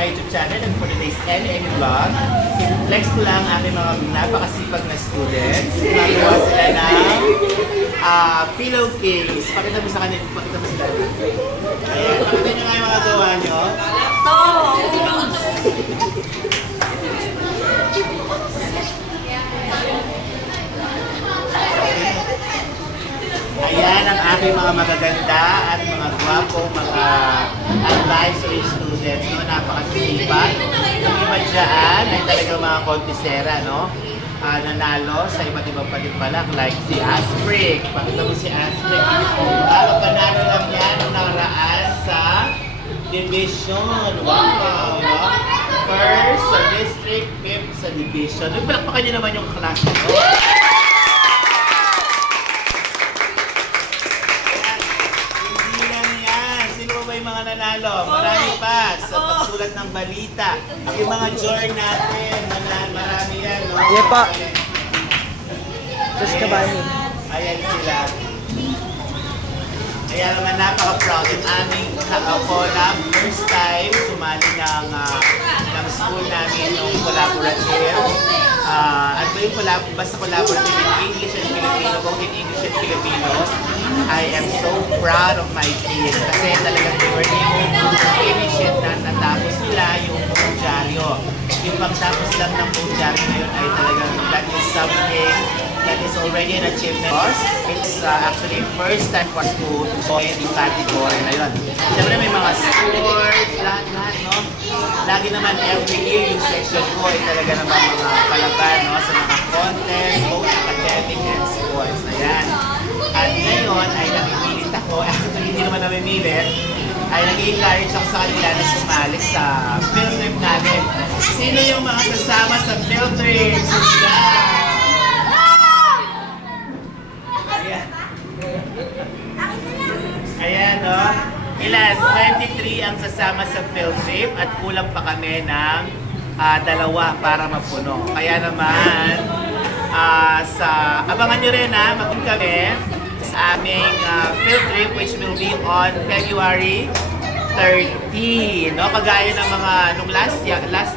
my YouTube channel and for today's NM vlog. Flex ko lang aking mga napakasipag na students. Gumagawa sila ng pillowcase. Pakita mo sa kanila, pakita mo sila. Ayan, pakita nyo nga yung mga gawa nyo. Ayan ang aking mga magaganda at mga gwapong mga advisory students, no? Napakasipag. Ang iba dyan ay talagang mga kontisera, no? Nanalo sa iba't ibang patimpalak like si Asprig. Pakita mo si Asprig. Panalo lang yan ang nakaraan sa division. Wow! No? First sa district, fifth sa division. Palakpakan nyo naman yung klase, no? Mga nanalo, marami pa sa pagsulat ng balita. Yung mga journal natin, marami yan, no? Yan pa. Tapos kabahin. Ayan sila. Kaya naman napaka-proud yung aming collab. First time, sumali ng school namin yung collaborative. At ba yung basta collaborative in English and Filipino, both in English and Filipino. I am so proud of my team kasi talagang they were able to finish it na natapos nila yung buong-dyaryo. Yung pagtapos lang ng buong-dyaryo ngayon ay talagang that is something that is already an achievement. It's actually first time for school to join the category na yun. Siyempre may mga sports, lahat, no? Lagi naman every year yung section ko ay talaga naman mga palaban, no? Sa mga contest, both academic and sports. Ayan. At ngayon ay namimilit ako, actually hindi naman namimilit, ay nag-i-encourage ako sa kanila na sumali sa field trip namin. Sino yung mga kasama sa field trip? Sila! Ayan. Ayan, no? Ilan? 23 ang sasama sa field trip at kulang pa kami ng dalawa para mapuno. Kaya naman, abangan nyo rin magpunta kami sa aming field trip which will be on February 13. No? Kagaya ng mga nung last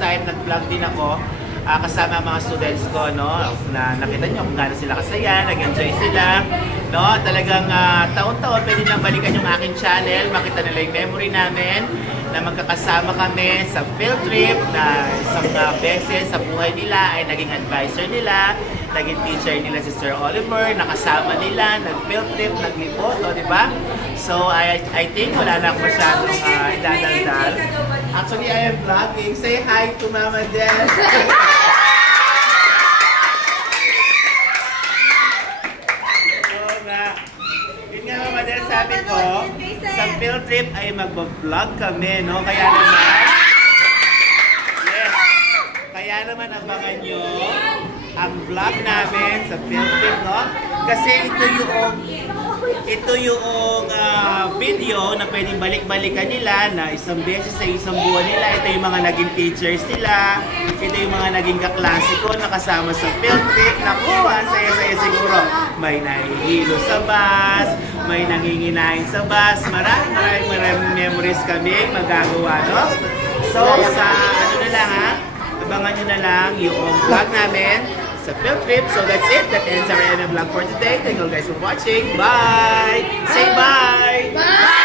time nag-vlog din ako kasama mga students ko, no? Na nakita nyo kung gaano sila kasaya, nag-enjoy sila, no? Talagang taon-taon pwede nang balikan yung aking channel, makita nila yung memory namin na magkakasama kami sa field trip na isang beses sa buhay nila ay naging advisor nila, naging teacher nila si Sir Oliver, nakasama nila, nag-field trip, naglipoto, di ba? So, I think wala lang masyadong idadaldal. Actually, I am vlogging. Say hi to Mama Del. So nga, yun nga Mama Del, sabi ko, sa field trip ay magbablog kami, no? Kaya naman, yes, kaya naman abangan nyo ang vlog namin sa field trip, no? Kasi ito yung video na pwedeng balik-balikan nila na isang beses sa isang buwan nila. Ito yung mga naging teachers nila. Ito yung mga naging kaklase ko na kasama sa field trip. Naku, ang saya-saya siguro. May nahihilo sa bus, may nanginginain sa bus. Maraming memories kami magagawa, no? So, sa ano na lang abangan nyo na lang yung vlog namin sa field trip. So that's it. That ends our vlog for today. Thank you guys for watching. Bye! Say bye! Bye!